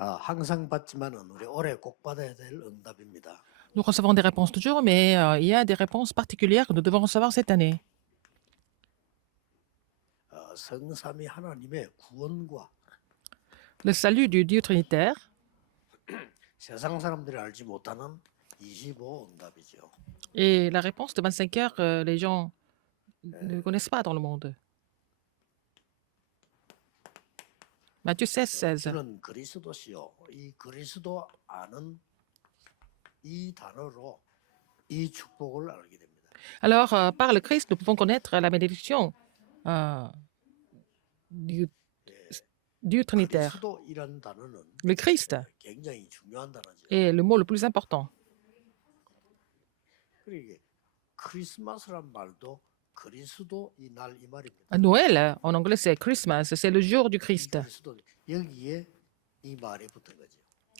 항상 받지만은 우리 올해 꼭 받아야 될 응답입니다. Nous recevons des réponses toujours, mais il y a des réponses particulières que nous devons recevoir cette année. 성삼위 하나님의 구원과 Le salut du Dieu Trinitaire 세상 사람들이 알지 못하는 25 응답이죠. et la réponse de 25 heures que les gens ne connaissent pas dans le monde. Matthieu 16, 16. 주는 그리스도시요. 이 그리스도 아는 이 단어로 이 축복을 알게 됩니다. Alors, par le Christ, nous pouvons connaître la bénédiction euh, du Dieu Trinitaire. 그리스도이란 단어는 Le Christ 굉장히 중요한 단어죠. est le mot le plus important. 그러니까 크리스마스란 말도 그리스도 이 날 이 말입니다. Noël, en anglais, c'est Christmas, c'est le jour du Christ. 그리스도 여기에 이 말이 붙은 거죠.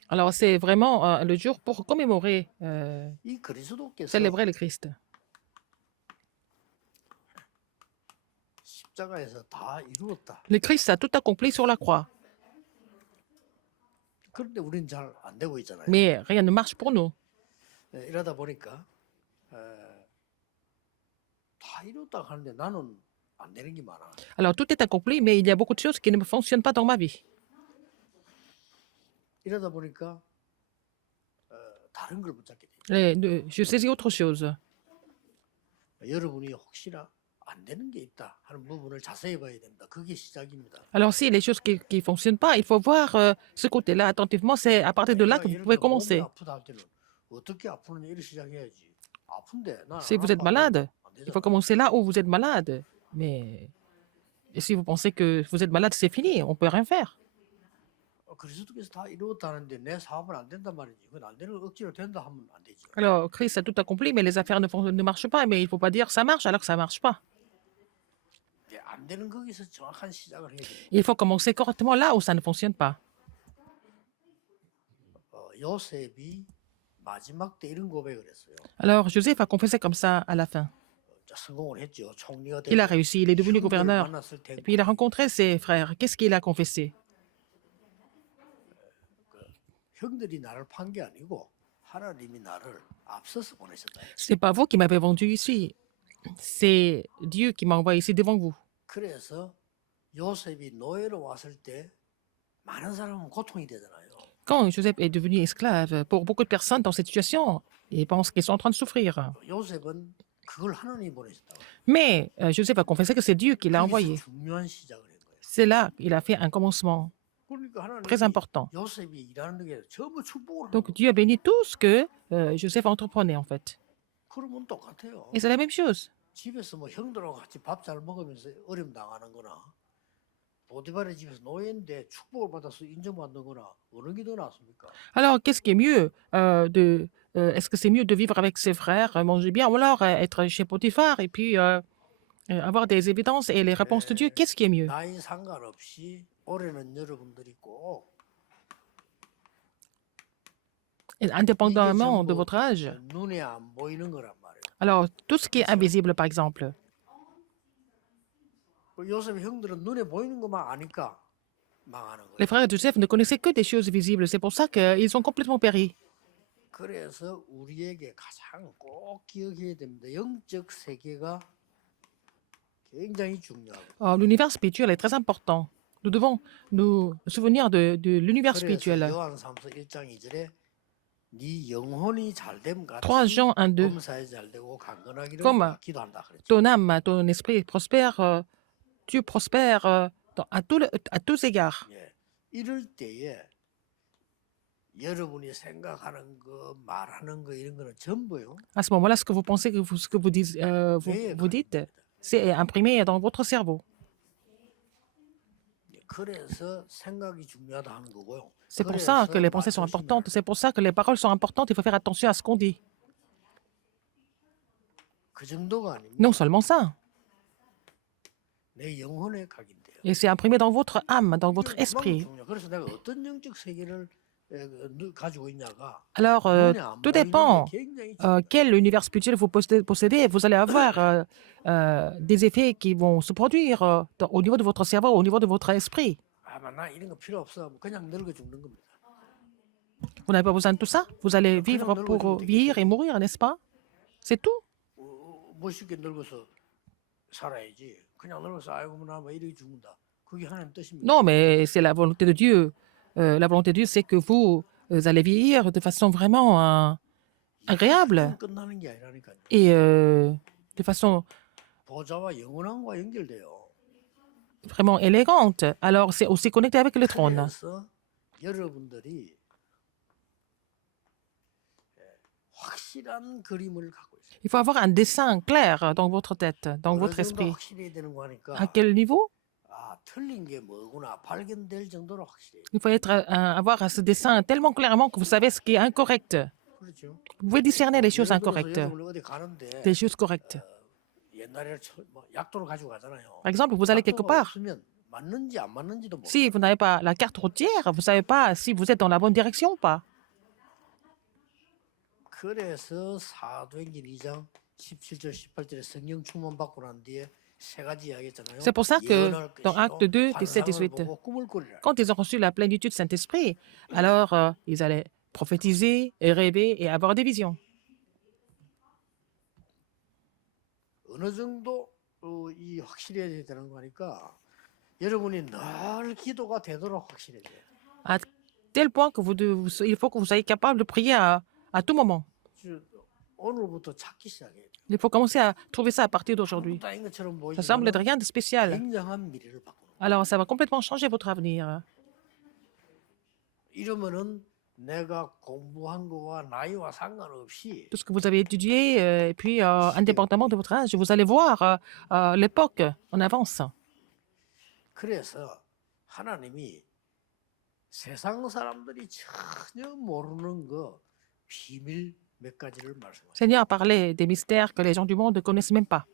Alors, c'est vraiment le jour pour commémorer, 이 그리스도께서 célébrer le Christ. 십자가에서 다 이루었다. Le Christ a tout accompli sur la croix, 그런데 우리는 잘 안 되고 있잖아요. mais rien ne marche pour nous. 이러다 보니까 다 이뤘다 하는데 나는 안 되는 게 많아. Alors, tout est accompli, mais il y a beaucoup de choses qui ne fonctionnent pas dans ma vie. 이러다 보니까 다른 걸 붙잡게 돼. Je saisis autre chose. 여러분이 혹시나 안 되는 게 있다 하는 부분을 자세히 봐야 됩니다. 그게 시작입니다. Alors, si les choses qui ne fonctionnent pas, il faut voir ce côté-là attentivement. C'est à partir de là que vous pouvez commencer. 아프다 할 때는 어떻게 아프느냐 이렇게 시작해야지. 아픈데 나 Si vous êtes malade, il faut commencer là où vous êtes malade. Mais et si vous pensez que vous êtes malade, c'est fini, on ne peut rien faire. 그리스도께서 다 이루었다는데 내 사업은 안 된단 말이지. 그건 안 되는 걸 억지로 된다 하면 안 되지. Alors, Christ a tout accompli, mais les affaires ne marchent pas. Mais il ne faut pas dire ça marche alors que ça ne marche pas. 안 되는 거기서 정확한 시작을 해야 돼. Il faut commencer correctement là où ça ne fonctionne pas. 요셉이 마지막 때 이런 고백을 했어요. Alors, Joseph a confessé comme ça à la fin. 성공을 했죠. 총리가 Il a 되고 réussi, il est devenu 형들을 gouverneur. 만났을 Et 때 puis il a rencontré ses frères. Qu'est-ce qu'il a confessé? 형들이 나를 판 게 아니고 하나님이 나를 앞서서 보내셨다. C'est pas vous qui m'avez vendu ici. C'est Dieu qui m'a envoyé ici devant vous. 그래서 요셉이 노예로 왔을 때 많은 사람은 고통이 되잖아요. Quand Joseph est devenu esclave, pour beaucoup de personnes dans cette situation, ils pensent qu'ils sont en train de souffrir. 요셉은 그걸 하나님이 보내셨다. Mais Joseph a confessé que c'est Dieu qui l'a envoyé. 중요한 시작을 한 거예요. C'est là qu'il a fait un commencement 그러니까 très 하나님이 important. 요셉이 일하는 게 전부 축복을 하는 Donc 거예요. Dieu a béni tout ce que Joseph entreprenait en fait. 그러면 똑같아요. Et c'est la même chose. 집에서 뭐 형들하고 같이 밥 잘 먹으면서 어려움 당하는 거나 보디발의 집에서 노예인데 축복을 받아서 인정받는 거나 어느 게 더 낫습니까? Alors, qu'est-ce qui est mieux est-ce que c'est mieux de vivre avec ses frères, manger bien, ou alors être chez Potiphar et puis avoir des évidences et les réponses de Dieu? Qu'est-ce qui est mieux? 나이 상관없이 올해는 여러분들이 꼭 Et 이게 indépendamment de 전부 votre âge. 눈에 안 보이는 거란 말이에요. Alors, tout ce qui est invisible, par exemple. 요셉 형들은 눈에 보이는 것만 아니까 망하는 거예요. Les frères de Joseph ne connaissaient que des choses visibles. C'est pour ça qu'ils ont complètement péri. 그래서 우리에게 가장 꼭 기억해야 됩니다. 영적 세계가 굉장히 중요하고. L'univers spirituel est très important. Nous devons nous souvenir de l'univers 그래서 spirituel. 요한삼서 1장 2절에 네 영혼이 잘됨 3 같이 Jean 1, 2. 범사에 잘되고 강건하기를 Comme 기도한다 그랬죠. ton âme, ton esprit prospère, tu prospères à tous égards. 예. 이럴 때에 여러분이 생각하는 거, 말하는 거 이런 거는 전부요. À ce moment-là, ce que vous pensez, ce que vous vous dites, c'est imprimé dans votre cerveau. 그래서 생각이 중요하다 하는 거고요. C'est pour ça que les pensées sont importantes. C'est pour ça que les paroles sont importantes. Il faut faire attention à ce qu'on dit. 그 정도가 아닙니다. Non seulement ça. 내 영혼에 각인돼요. Et c'est imprimé dans votre âme, dans votre 이게 esprit. 그만큼 중요해요. 그래서 내가 어떤 영적 세계를 가지고 있냐가 Alors, 눈에 안 tout 보이는 dépend 게 굉장히 quel univers spirituel vous possédez. Vous allez avoir des effets qui vont se produire au niveau de votre cerveau, au niveau de votre esprit. 아마 나 이런 거 필요 없어. 그냥 늙어 죽는 겁니다. Vous n'avez pas besoin de tout ça. Vous allez 그냥 vivre pour 늙어지면 vieillir et 되겠어요? mourir, n'est-ce pas? C'est tout. 멋있게 늙어서 살아야지. 그냥 늙어서 아이고 뭐 이렇게 죽는다. 그게 하나님 뜻입니까? Non, mais c'est la volonté de Dieu. La volonté de Dieu, c'est que vous allez vieillir de façon vraiment agréable 그냥 끝나는 게 아니라니까요. et de façon 보좌와 영원함과 연결돼요. vraiment élégante. Alors, c'est aussi connecté avec le trône. 그래서 여러분들이 확실한 그림을 갖고 있어요. Il faut avoir un dessin clair dans votre tête, dans 어느 votre 정도 esprit. 확실해야 되는 거 À 하니까 quel niveau? 아 틀린 게 뭐구나 발견될 정도로 확실해요. Il faut avoir ce dessin tellement clairement que vous savez ce qui est incorrect. 그렇죠? Vous pouvez discerner les choses 예를 들어서 incorrectes 여러분이 어디 가는데 des choses correctes. 옛날에 뭐 약도를 가지고 가잖아요. Par exemple, vous allez quelque 약도가 part. 없으면 맞는지 안 맞는지도 모르고. Si vous n'avez pas la carte routière, vous ne savez pas si vous êtes dans la bonne direction ou pas. 그래서 사도행전 2장 17절 18절에 성령 충만 받고 난 뒤에 세 가지 이야기했잖아요. C'est pour ça que 예언할 dans 것이요, Acte 2, 17, 환상을 18, 보고 꿈을 꾸리라. quand ils ont reçu la plénitude du Saint-Esprit, alors ils allaient prophétiser, et rêver et avoir des visions. 어느 정도 이 확실해야 되는 거니까 여러분이 늘 기도가 되도록 확실해야 돼요. À tel point que il faut que vous soyez capable de prier à tout moment. 오늘부터 찾기 시작해야 돼요. Il faut commencer à trouver ça à partir d'aujourd'hui. 아무것도 아닌 것처럼 Ça semble être 보이지만 rien de spécial. 굉장한 미래를 바꾸는 거예요. Alors, ça va complètement changer votre avenir. 이러면은 내가 공부한 거와 나이와 상관없이 Tout ce que vous avez étudié, et puis indépendamment de votre âge, vous allez voir l'époque en avance. 그래서 하나님이 세상 사람들이 전혀 모르는 거 비밀 몇 가지를 말씀하세요. Seigneur a parlé des mystères que les gens du monde ne connaissent même pas.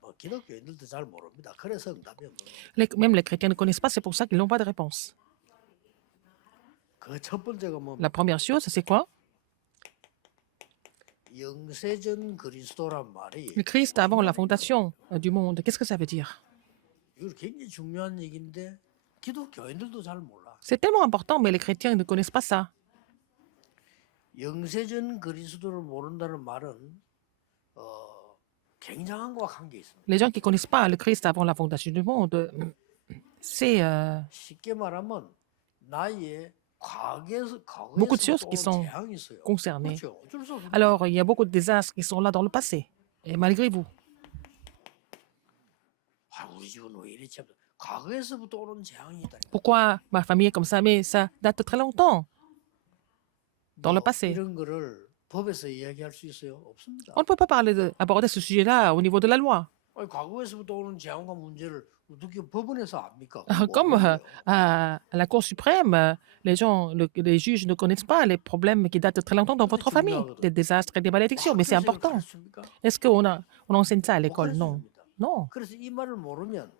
뭐 기독교인들도 잘 모릅니다. 그래서 응답이 없는 거예요. Même les chrétiens ne connaissent pas, c'est pour ça qu'ils n'ont pas de réponse. 그 첫 번째가 뭐 La première chose, c'est quoi? 영세전 그리스도란 말이 Le Christ avant la fondation du monde. Qu'est-ce que ça veut dire? 이거 굉장히 중요한 얘기인데 기독교인들도 잘 몰라. C'est tellement important, mais les chrétiens ne connaissent pas ça. 영세전 그리스도를 모른다는 말은 굉장한 거와 관계 있습니다. Les gens qui ne connaissent pas le Christ avant la fondation du monde, c'est 쉽게 말하면 나의 Beaucoup de 과거에서 choses qui 또 sont 재앙이 있어요. concernées. 그렇죠. 어쩔 수 없습니다. Alors, il y a beaucoup de désastres qui sont là dans le passé, et malgré vous. 아, 우리 집은 왜 이랬지? 과거에서부터 오는 재앙이 있다. Pourquoi ma famille est comme ça? Mais ça date de très longtemps, dans le passé. 이런 거를 법에서 이야기할 수 있어요? 없습니다. On ne peut pas aborder ce sujet-là au niveau de la loi. 아니, 과거에서부터 오는 재앙과 문제를 어떻게 법원에서 압니까? Comme à la Cour suprême, les juges ne connaissent pas les problèmes qui datent de très longtemps dans votre famille, des désastres et des malédictions, mais c'est important. Est-ce qu'on enseigne ça à l'école? Non. Non. 그래서 이 말을 모르면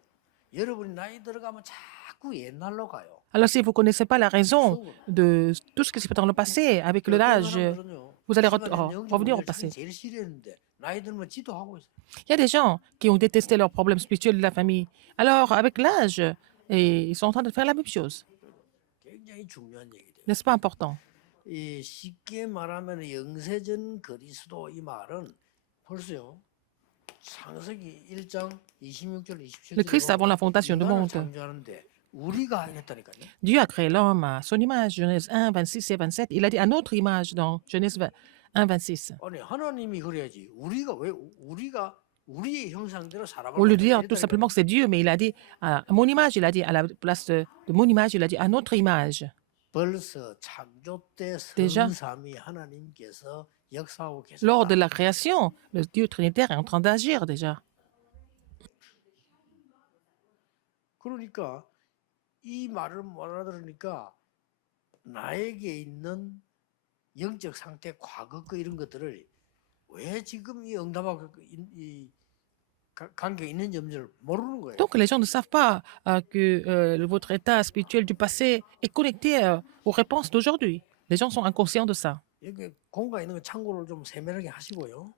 여러분이 나이 들어가면 자꾸 옛날로 가요. Alors, si vous ne connaissez pas la raison de tout ce qui s'est fait dans le passé, avec l'âge, vous allez revenir au passé. 제일 싫어했는데 나이 들면 지도하고 있어요. Il y a des gens qui ont détesté leurs problèmes spirituels de la famille. Alors, avec l'âge, ils sont en train de faire la même chose. 굉장히 중요한 얘기죠. N'est-ce pas important? 이 쉽게 말하면 영세전 그리스도 이 말은 벌써요. 창세기 1장 26절 27절 Le Christ avant la fondation du monde. 창조하는데 우리가 하겠다니까요. Dieu a créé l'homme à son image, Genèse 1, 26 et 27. Il a dit à notre image dans Genèse 1, 26. 아니 하나님이 그래야지. 우리가 우리의 형상대로 사람을 Au lieu de dire 만들었다니까요. tout simplement que c'est Dieu, mais il a dit à mon image, il a dit à la place de mon image, il a dit à notre image. 벌써 창조 때 Déjà, 성삼위 하나님께서 역사하고 lors de 계셨다. la création, le Dieu trinitaire est en train d'agir déjà. 그러니까 이 말을 못 알아들으니까 나에게 있는 영적 상태, 과거 거 이런 것들을 왜 지금 이 응답하고 이 관계 있는 점을 모르는 거예요. Donc les gens ne savent pas que votre état spirituel du passé est connecté aux réponses d'aujourd'hui. Les gens sont inconscients de ça. 여기 공간 있는 거 참고를 좀 세밀하게 하시고요.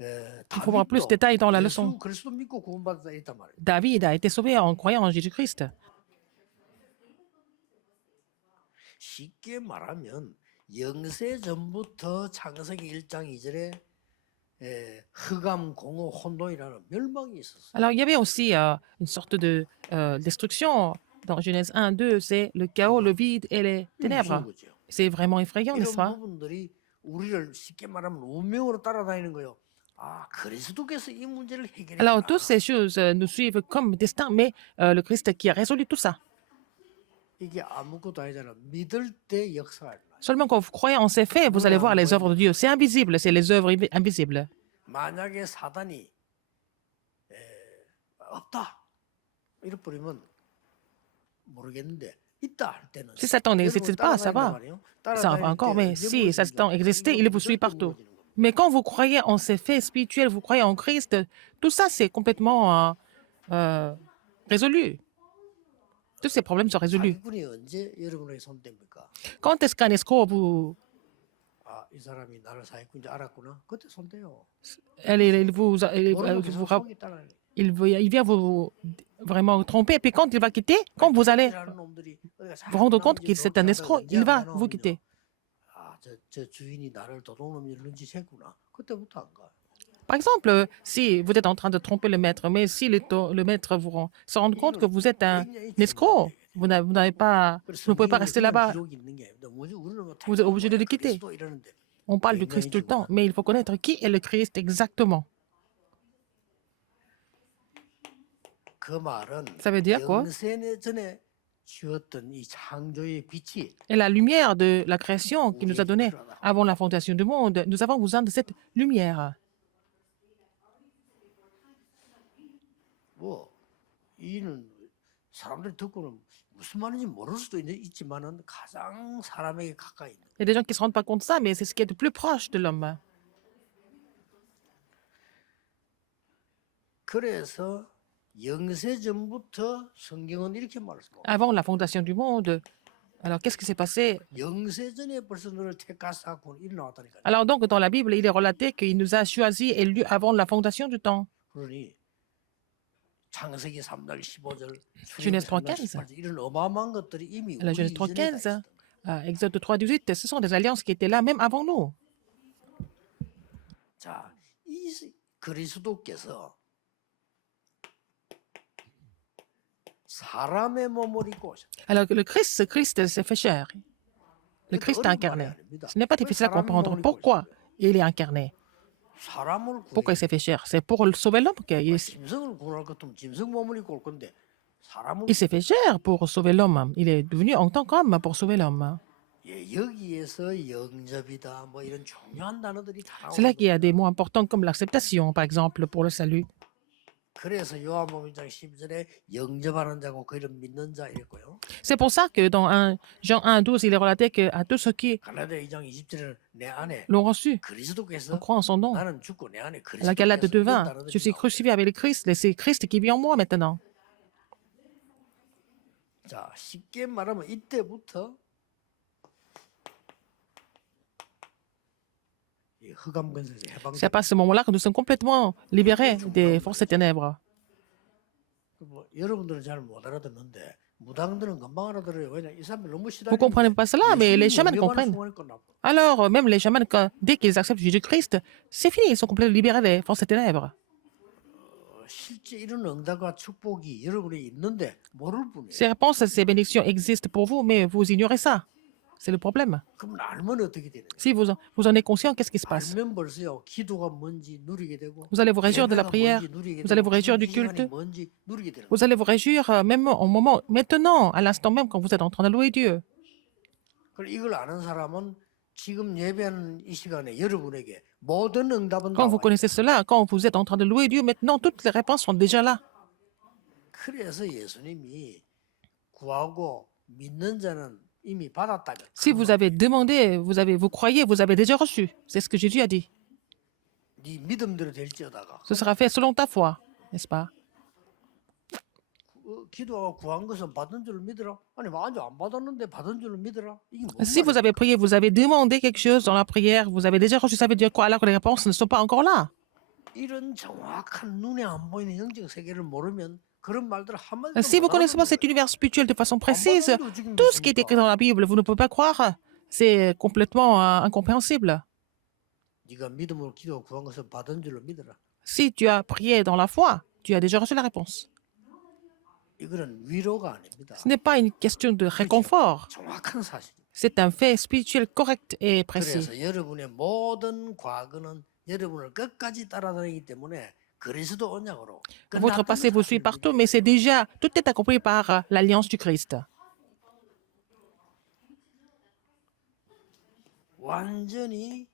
Il faut voir plus de détails dans la leçon. 그리스도 믿고 구원받았다 했단 말이에요. David a été sauvé en croyant en Jésus-Christ. 쉽게 말하면 영세 전부터 창세기 1장 2절에 흑암, 공허, 혼돈이라는 멸망이 있었어요. Alors, il y avait aussi une sorte de destruction dans Genèse 1, 2, c'est le chaos, le vide et les 무서운 ténèbres. 거죠. C'est vraiment effrayant, n'est-ce 이런 pas? 부분들이 우리를 쉽게 말하면 운명으로 따라다니는 거요. 아, 그리스도께서 이 문제를 Alors, 해결했구나. toutes ces choses nous suivent comme destin, mais le Christ qui a résolu tout ça. 이게 아무것도 아니잖아. 믿을 때 역사가 일어나. Seulement quand vous croyez en ces faits, vous allez voir les œuvres de Dieu. C'est invisible, c'est les œuvres invisibles. 만약에 사단이 없다 이래 버리면 모르겠는데 있다 할 때는 Si Satan n'existe 여러분 pas, ça 따라다닌단 va. 말이에요. Ça va 따라다닐 encore, 때 mais 언제 si 무너지는지 Satan existait, il vous suit 절대 partout. 무너지는 겁니다. Mais quand vous croyez en ces faits spirituels, vous croyez en Christ, tout ça, c'est complètement résolu. Tous ces problèmes sont résolus. 사기꾼이 언제 여러분에게 손댑니까? Quand est-ce qu'un escroc vous, 아, 이 사람이 나를 사기꾼인지 알았구나. 그때 손대요. 모르면 계속 vous 속이 따라요. il vient vous vraiment tromper, et puis quand il va quitter, quand vous allez 이라는 놈들이 어디가 vous rendre 사기꾼 compte 하는지 qu'il c'est un 그렇게 escroc, 하다가 il va 언제 vous 하나 quitter. 아, 저 주인이 나를 도둑놈 이런 짓 했구나. 그때부터 안 가. Par exemple, si vous êtes en train de tromper le maître, mais si le maître se rend compte que vous êtes un escroc, vous n'avez pas, vous ne pouvez pas rester là-bas, vous êtes obligé de le quitter. On parle du Christ tout le temps, mais il faut connaître qui est le Christ exactement. 그 말은 Ça veut dire quoi? 영세 전에 주었던 이 창조의 빛이 Et la lumière de la création qu'il nous a donnée avant la fondation du monde, nous avons besoin de cette lumière. 뭐 이는 사람들이 듣고는 무슨 말인지 모를 수도 있지만은 가장 사람에게 가까이 있는. Il y a des gens qui ne se rendent pas compte de ça, mais c'est ce qui est le plus proche de l'homme. 그래서 영세 전부터 성경은 이렇게 말했습니다. Avant la fondation du monde, alors qu'est-ce qui s'est passé? 영세 전에 벌써 너를 택하사고 일 나왔다니까. Alors donc, dans la Bible, il est relaté qu'il nous a choisis et élus avant la fondation du temps. 그러니 창세기 3장 15절, Genèse 3장 3:15. 18절 이런 어마어마한 것들이 이미 La 우리 Genèse 이전에 다 3:15, 있었던. Exode 3:18, ce sont des alliances qui étaient là même avant nous. 자, 이 그리스도께서 사람의 몸을 입고 오셨다. Alors que le Christ, ce Christ s'est fait chair. Le Christ est incarné. Ce n'est pas difficile à comprendre. Pourquoi il est incarné? 사람을 Pourquoi il s'est fait chair? C'est pour sauver l'homme qu'il 짐승을 구원할 것 같으면 짐승 몸을 입고 올 건데 사람을 s'est fait chair pour sauver l'homme. Il est devenu en tant qu'homme pour sauver l'homme. 예, 여기에서 영접이다 뭐 이런 중요한 단어들이 다 C'est là 나오는 qu'il y a 거예요. des mots importants comme l'acceptation, par exemple, pour le salut. 그래서 요한복음 1장 10절에 영접하는 자고 그 이름 믿는 자 이랬고요. C'est pour ça que dans Jean 1:12, il est relaté qu'à tous ceux qui 갈라디아 2장 20절에는 내 안에 l'ont reçu, 그리스도께서 on croit en son nom. 나는 죽고 내 안에 À la Galate 그리스도께서 2:20, 있다는 je suis crucifié avec le Christ, et c'est Christ qui vit en moi maintenant. 자, 쉽게 말하면 이때부터 이 흑암 근세에서 해방. C'est à ce moment-là que nous sommes complètement libérés des forces des ténèbres. 뭐 여러분들은 잘 못 알아듣는데 무당들은 금방 알아들어요. 왜냐 이 사람들 너무 Vous ne comprenez pas cela, mais les chamans comprennent. comprennent. Alors, même les chamans, dès qu'ils acceptent Jésus-Christ, c'est fini, ils sont complètement libérés des forces des ténèbres. 실제 이런 응답과 축복이 여러분이 있는데 모를 뿐이에요. Ces réponses, ces bénédictions existent pour vous, mais vous ignorez ça. C'est le problème. 그럼 알면 어떻게 되는 거예요? Si vous en êtes conscient, qu'est-ce qui se passe? 알면 벌써요. 기도가 뭔지 누리게 되고 Vous allez vous réjouir de la 예배가 prière, 뭔지 누리게 vous allez vous 되고, réjouir du 이 시간이 culte, 뭔지 누리게 되는 거예요. vous allez vous réjouir même au moment, maintenant, à l'instant même, quand vous êtes en train de louer Dieu. 그럼 이걸 아는 사람은 지금 예배하는 이 시간에 여러분에게 모든 응답은 Quand 나와 vous 있어요. connaissez cela, quand vous êtes en train de louer Dieu, maintenant, toutes les réponses sont déjà là. 그래서 예수님이 구하고 믿는 자는 이미 받았다. Si vous avez demandé, vous croyez, vous avez déjà reçu. C'est ce que Jésus a dit. 네 믿음대로 될지어다가 Ce sera fait selon ta foi, n'est-ce pas? 기도하고 구한 것은 받은 줄 믿으라. 아니 완전 안 받았는데 받은 줄 믿으라. 이게 뭔 Si vous 말이야? avez prié, vous avez demandé quelque chose dans la prière, vous avez déjà reçu, ça veut dire quoi? Alors que les réponses ne sont pas encore là. 이런 정확한 눈에 안 보이는 영적 세계를 모르면 그런 말들 한마디도 Si vous 못 connaissez pas 알아듣는 cet 거예요. univers spirituel de façon 안 précise, 받아들여도 지금 tout ce qui est écrit dans 믿습니까? la Bible, vous ne pouvez pas croire. C'est complètement incompréhensible. 네가 믿음으로 기도 구한 것을 받은 줄로 믿어라. Si tu as prié dans la foi, tu as déjà reçu la réponse. 이거는 위로가 아닙니다. Ce n'est pas une question de réconfort. 정확한 사실입니다. C'est un fait spirituel correct et précis. 그래서 여러분의 모든 과거는 여러분을 끝까지 따라다니기 때문에 그리스도 언약으로 Votre 끝났다는 passé vous suit 사실을 partout, 믿어야 mais c'est 돼요. déjà, tout est accompli par l'alliance du Christ. 완전히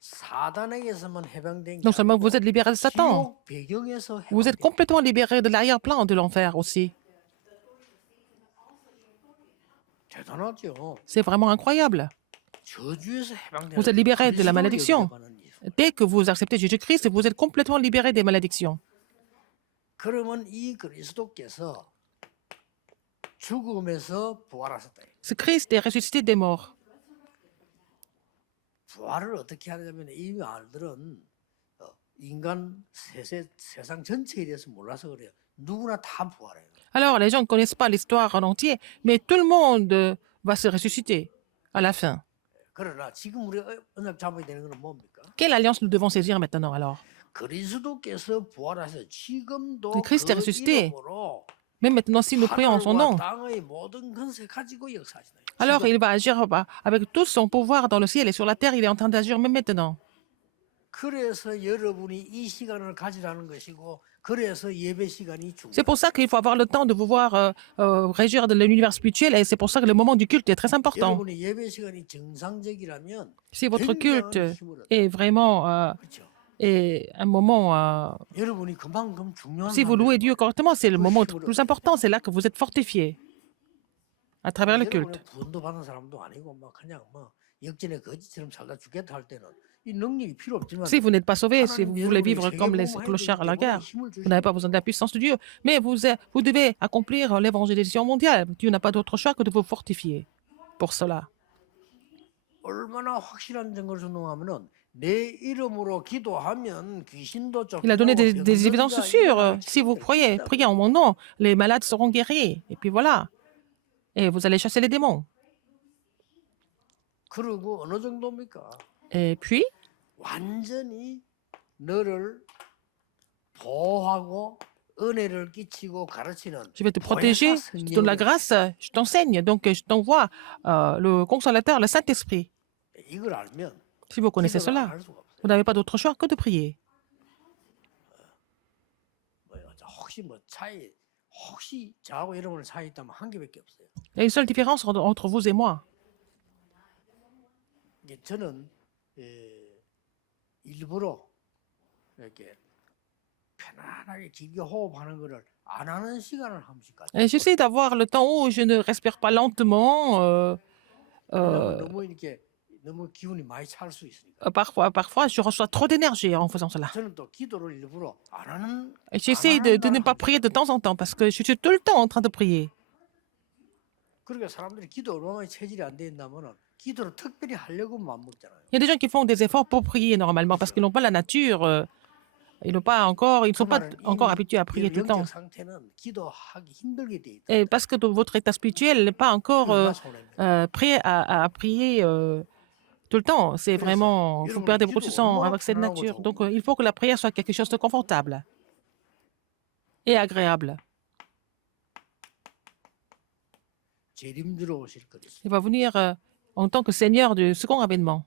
사단에게서만 해방된 게 Non seulement vous 아니고 êtes libéré de Satan, 지옥 배경에서 vous êtes 해방된 complètement libéré de l'arrière-plan de l'enfer aussi. 대단하죠. C'est vraiment incroyable. 저주에서 해방된 Vous êtes libéré de la 그리스도를 malédiction. 영접하는 일. Dès que vous acceptez Jésus-Christ, vous êtes complètement libéré des malédictions. 그러면 이 그리스도께서 죽음에서 부활하셨다. Ce Christ est ressuscité des morts. 부활을 어떻게 하냐면 이 말들은 인간 세상 전체에 대해서 몰라서 그래요. 누구나 다 부활해요. Alors, les gens ne connaissent pas l'histoire en entier, mais tout le monde va se ressusciter à la fin. 그러나 지금 우리 언약 잡아야 되는 건 뭡니까? Quelle alliance nous devons saisir maintenant alors? 그리스도께서 부활하셔 지금도 Le Christ est 그 ressuscité. 이름으로 Même maintenant, si nous prions en son 하늘과 nom, 땅의 모든 권세 가지고 역사하시나요? alors il va agir avec tout son pouvoir dans le ciel et sur la terre. Il est en train d'agir même maintenant. 그래서 여러분이 이 시간을 가지라는 것이고 그래서 예배 시간이 중요해요. C'est pour ça qu'il faut avoir le temps de vous voir régir de l'univers spirituel et c'est pour ça que le moment du culte est très important. 여러분의 예배 시간이 정상적이라면 Si votre culte 굉장한 힘을 얻어요. est vraiment 그렇죠? est un moment, 여러분이 그만큼 중요한 si vous louez 사람이에요. Dieu correctement, c'est le moment le plus important. C'est là que vous êtes fortifié à travers le culte. 여러분의 구원도 받은 사람도 아니고 막 그냥 뭐 역전의 거지처럼 살다 죽겠다 할 때는 이 능력이 필요 없지만 Si vous n'êtes pas sauvé, si vous 하나님 voulez 여러분이 vivre comme les 세계복음을 해야 clochards à la 되기 때문에 guerre, 힘을 vous n'avez 주시는 pas besoin de la puissance de Dieu, mais vous devez accomplir l'évangélisation mondiale. Dieu n'a pas d'autre choix que de vous fortifier pour cela. 얼마나 확실한 증거를 전동하면은 내 이름으로 기도하면 귀신도 Il a donné 쫓겨나고 des évidences 병든 sûres. 자에게 Si vous 치유될 priez 것이다. en mon nom, les malades seront guéris. Et puis voilà. Et vous allez chasser les démons. 그리고 어느 정도입니까? Et puis, 완전히 너를 보호하고 은혜를 끼치고 가르치는 je vais te protéger, 보혜사 je te donne la 성령을 grâce, je t'enseigne. Donc, je t'envoie le consolateur, le Saint-Esprit. 이걸 알면 Si vous connaissez 기도를 안 cela, 할 수가 없어요. vous n'avez pas d'autre choix que de prier. 혹시 뭐 차이 혹시 저하고 여러분의 차이 있다면 한 개밖에 없어요. Il y a une seule différence entre vous et moi. 이게 저는 일부러 이렇게 편안하게 길게 호흡하는 거를 안 하는 시간을 한 번씩 가져. Et j'essaie d'avoir le temps où je ne respire pas lentement. 왜냐면 너무 이렇게 너무 기운이 많이 찰 수 있으니까. Parfois, je reçois trop d'énergie en faisant cela. 저는 또 기도를 일부러 안 하는. Et j'essaie de ne pas prier de temps en temps parce que je suis tout le temps en train de prier. 그러니까 사람들이 기도 얼마나 체질이 안 돼 있나면은 기도를 특별히 하려고 마음 먹잖아요. Il y a des gens qui font des efforts pour prier normalement parce qu'ils n'ont pas la nature, ils ne sont pas encore habitués à prier tout le temps. 영적 상태는 기도하기 힘들게 돼 있다. Et parce que votre état spirituel n'est pas encore prêt à prier tout le temps. C'est vraiment, vous perdez beaucoup de sang avec cette nature. Donc, il faut que la prière soit quelque chose de confortable et agréable. 재림주로 오실 그리스도. Il va venir en tant que Seigneur du second avènement.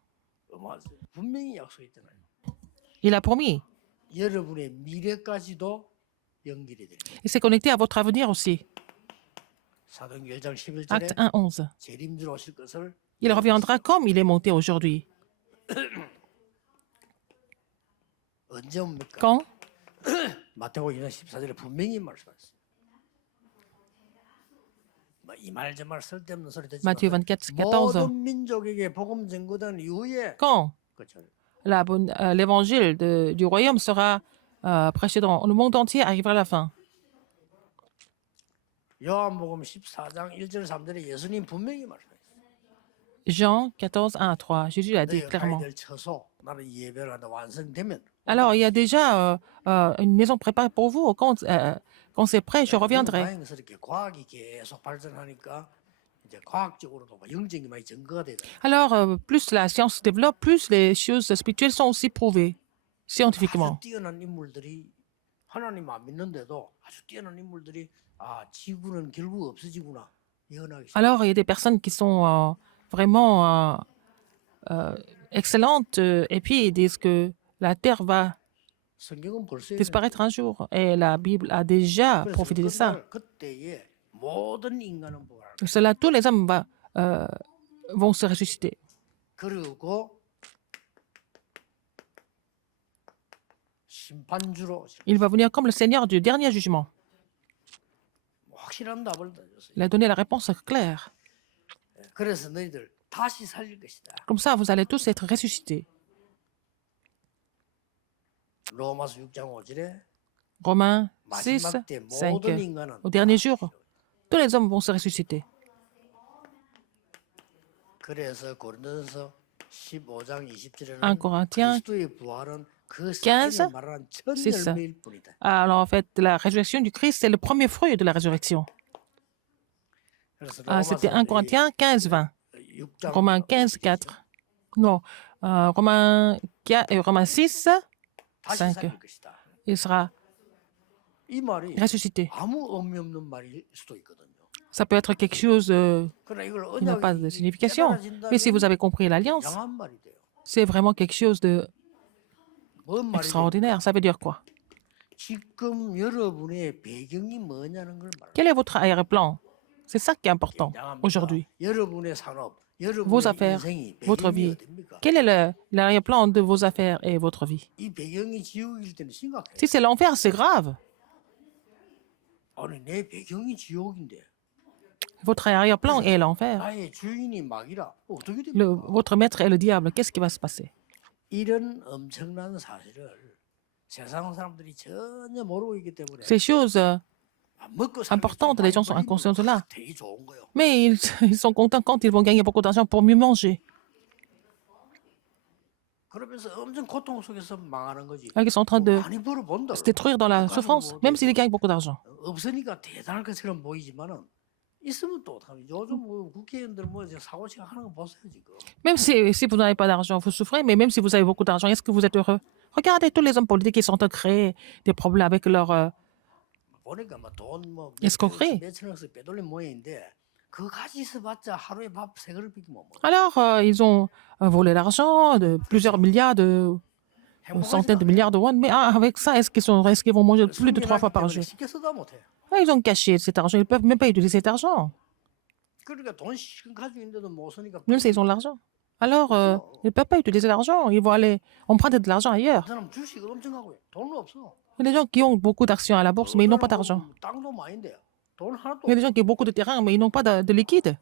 분명히 약속했잖아요. Il a promis. 여러분의 미래까지도 연결이 됩니다. Et c'est connecté à votre avenir aussi. 사도행전 1장 Acte 11절에 1:11. 재림주로 오실 것을 Il reviendra comme il est monté aujourd'hui. 언제 옵니까? Quand? 마태복음 2장 14절에 분명히 말씀하셨어요. 이 말 저 말 쓸데없는 소리 듣지 Matthieu 마세요. 24:14. 모든 민족에게 복음 전거된 이후에 Quand 그렇죠. l'évangile du royaume sera prêché dans le monde entier, arrivera la fin. 요한복음 14장 1절 3절에 예수님 분명히 말씀하셨어요. Jean 14, 1 à 3. Jésus l'a dit 너희가 가야 clairement. 될 처소 나는 예배를 하다 완성되면 Alors, il y a déjà une maison préparée pour vous. Quand c'est prêt, je 그건 reviendrai. 다행스럽게 과학이 계속 발전하니까 이제 과학적으로도 막 영적이 많이 증거가 되더라고요. Alors, plus la science se développe, plus les choses spirituelles sont aussi prouvées 아주 scientifiquement. 뛰어난 인물들이 하나님 안 믿는데도 아주 뛰어난 인물들이 아 지구는 결국 없어지구나 예언하기 시작. Alors, il y a des personnes qui sont vraiment excellentes et puis ils disent que la Terre va 성경은 벌써 disparaître un jour. Et la Bible a déjà 그래서 prophétisé ça. 그때에 모든 인간은 부활. Cela, tous les hommes vont se ressusciter. 그리고 심판주로 Il va venir comme le Seigneur du dernier jugement. 확실한 답을 줬어요. Il a donné la réponse claire. 그래서 너희들 다시 살릴 것이다. Comme ça, vous allez tous être ressuscités. 로마서 6장 5절에 Romains 6, 마지막 때 5. 모든 인간은 Au dernier jour, tous les hommes vont se ressusciter. 그래서 고린도전서 15장 20절에는 1 Corinthiens 그리스도의 부활은 그 15, 사인을 말하는 첫 c'est ça. 열매일 뿐이다. Alors, en fait, la résurrection du Christ, c'est le premier fruit de la résurrection. 그래서 C'était 1 Corinthiens 15, 20. 6장 Romains 15, 4. Non, Romains 6, 다시 5. 살릴 것이다. Il sera 이 말이 ressuscité. 아무 의미 없는 말일 수도 있거든요. Ça peut être quelque chose 그러나 이걸 qui n'a pas de signification. Mais si vous 깨달아진다면 avez compris l'alliance, 이상한 말이 돼요. c'est vraiment quelque chose 뭔 말이 d'extraordinaire. Ça veut dire quoi? 지금 여러분의 배경이 뭐냐는 걸 말합니다. Quel est votre arrière-plan? C'est ça qui est important aujourd'hui. 여러분의 산업, Vos 여러분의 affaires, 인생이 votre 배경이 vie. 어딥니까? Quel est l'arrière-plan de vos affaires et votre vie? 이 배경이 지옥일 때는 심각해요. Si c'est l'enfer, c'est grave. 아니 내 배경이 지옥인데 Votre arrière-plan est l'enfer. 나의 주인이 막이라 어떻게 됩니까? Votre maître est le diable. Qu'est-ce qui va se passer? 이런 엄청난 사실을 세상 사람들이 전혀 모르고 있기 때문에 Ces choses 먹고 살기 importantes, les gens sont inconscients de cela. 되게 좋은 거예요. Mais ils sont contents quand ils vont gagner beaucoup d'argent pour mieux manger. 그러면서 엄청 고통 속에서 망하는 거지. Alors, ils sont en train de 많이 벌어본다. se détruire dans la souffrance, même s'ils gagnent beaucoup d'argent. 없으니까 대단할 것처럼 보이지만은 있으면 또 어떡하면 요즘 뭐 국회의원들 뭐 이제 사고치가 하는 거 보세요 지금. Même si vous n'avez pas d'argent, vous souffrez, mais même si vous avez beaucoup d'argent, est-ce que vous êtes heureux? Regardez tous les hommes politiques qui sont en train de créer des problèmes avec leur... 보니까 뭐돈뭐 escroquerie. 몇천 원씩 빼돌린 모양인데 그거 가지서 봤자 하루에 밥 세 그릇 빚기 못 먹어. Alors, ils ont volé l'argent de plusieurs milliards, de centaines de milliards de won. Mais avec ça, est-ce qu'ils vont manger plus de 3 fois par jour? 쉽게 쓰다 못해. Ils ont caché cet argent. Ils ne peuvent même pas utiliser cet argent, 그러니까 돈 실컷 가지고 있는데도 못 쓰니까. même s'ils ont de l'argent. Alors, ils ne peuvent pas utiliser l'argent. Ils vont aller emprunter de l'argent ailleurs. 그 사람 주식 엄청 하고 돈은 없어. Il y a des gens qui ont beaucoup d'actions à la bourse, mais ils n'ont pas d'argent. 땅도 많이인데 돈 하나도 Il y a des gens qui ont beaucoup de terrain, mais ils n'ont pas de liquide.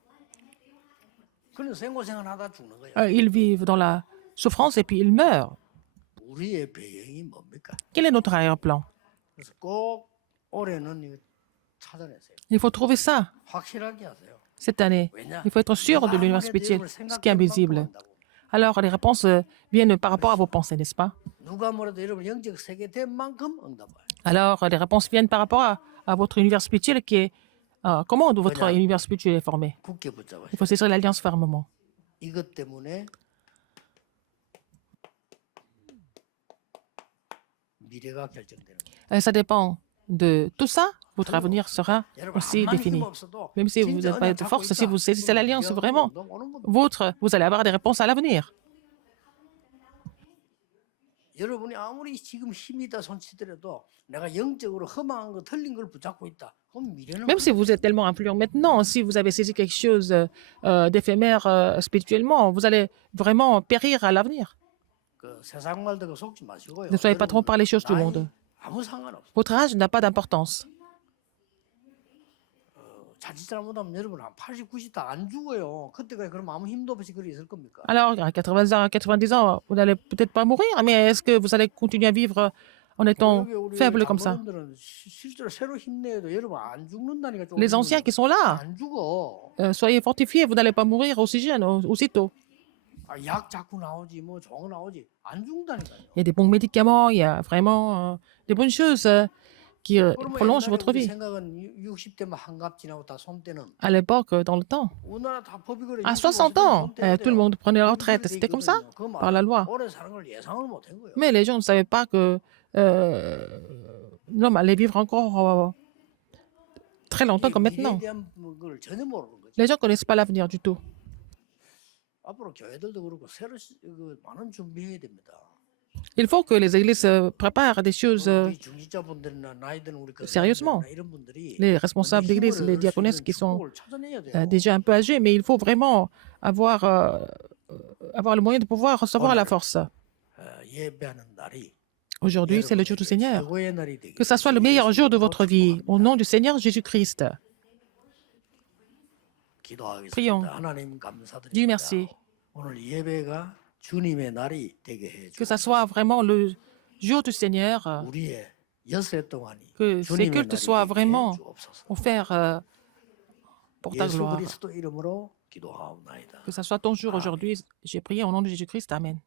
그래서 생고생을 하다 죽는 거야. Ils vivent dans la souffrance et puis ils meurent. 우리의 배경이 뭡니까? Quel est notre arrière-plan? 그래서 꼭 올해는 이거 찾아내세요. Il faut trouver ça 확실하게 하세요. cette année. 왜냐? Il faut être sûr de l'univers spirituel, ce qui est invisible. Alors, les réponses viennent par rapport à vos pensées, n'est-ce pas? 누가 뭐래도 여러분 영적 세계 된 만큼 응답을. Alors, les réponses viennent par rapport à votre univers spirituel qui est... comment votre Voilà. univers spirituel est formé? 굳게 붙잡아요. Il faut saisir l'alliance fermement. 이것 때문에 미래가 결정되는 거예요. Ça dépend de tout ça. Votre avenir sera 여러분 aussi 암만 힘 défini. 없어도 Même si vous 진짜 n'avez pas 언약 de 잡고 force, si 있다. vous saisissez l'alliance 미래가 vraiment, 오는 겁니다. vous allez avoir des réponses à l'avenir. 여러분이 아무리 지금 힘이 다 손치더라도 내가 영적으로 험한 거 틀린 걸 붙잡고 있다. 그럼 미래는 Même si vous êtes tellement influent maintenant, si vous avez saisi quelque chose d'éphémère spirituellement, vous allez vraiment périr à l'avenir. 그 세상 말 듣고 속지 마시고요. Ne soyez pas trop par les choses du 나이 monde. 아무 상관없어. Votre âge n'a pas d'importance. 자칫 잘못하면 여러분 한 80, 90 다 안 죽어요. 그때까지 그럼 아무 힘도 없이 그리 있을 겁니까? Alors, à 80 ans, à 90 ans, vous n'allez peut-être pas mourir, mais est-ce que vous allez continuer à vivre en étant 여기 우리 faible comme ça? 장로님들은 실제로 새로 힘내도 여러분 안 죽는다니까. 좀 Les anciens qui sont là, 안 죽어. soyez fortifiés, vous n'allez pas mourir aussi jeune, aussitôt. 약 자꾸 나오지 뭐 좋은 거 나오지 안 죽는다니까요. Il y a des bons médicaments, il y a vraiment des bonnes choses qui 그러면 prolongent 옛날에 votre 우리 vie. 생각은 60대만 한갑 지나고 다 손 때는 À l'époque, dans le temps, 우리나라 다 법이 그래. à 60 65세면 ans, 손 떼야 tout le 돼요. monde prenait la 법이 retraite. 그렇게 돼 C'était comme ça, 있거든요. 그 par la 말은 loi. 오래 사는 걸 예상을 못한 거예요. Mais les gens ne savaient pas que l'homme allait vivre encore très longtemps 이게 comme 미래에 maintenant. 대한 걸 전혀 모르는 거죠. Les gens ne connaissent pas l'avenir du tout. 앞으로 교회들도 그렇고 새로 많은 준비해야 됩니다. Il faut que les églises préparent des choses 우리 중직자분들이나 나이든 우리 sérieusement. 교사님들이나 이런 분들이 Les responsables 먼저 d'église, 힘을 les 얻을 수 diaconesses 있는 qui sont 축복을 찾아내야 돼요. déjà un peu âgés, mais il faut vraiment avoir le moyen de pouvoir recevoir la force. 예배하는 날이 Aujourd'hui, c'est le jour du 여러분에게 Seigneur. 최고의 날이 되길 Que ça soit le meilleur jour de votre vie, au nom du Seigneur Jésus-Christ. 기도하겠습니다. Prions. 하나님 Dieu 감사드립니다. merci. 오늘 예배가 주님의 날이 되게 해 Que ça 주옵소서. soit vraiment le jour du Seigneur, 우리의 엿새 동안이 que ces 주님의 cultes 날이 soient 되게 해 vraiment 주옵소서. offerts pour ta 예수 gloire. 그리스도 이름으로 기도하옵나이다. Que ça soit ton jour Amen. aujourd'hui. J'ai prié au nom de Jésus-Christ. Amen.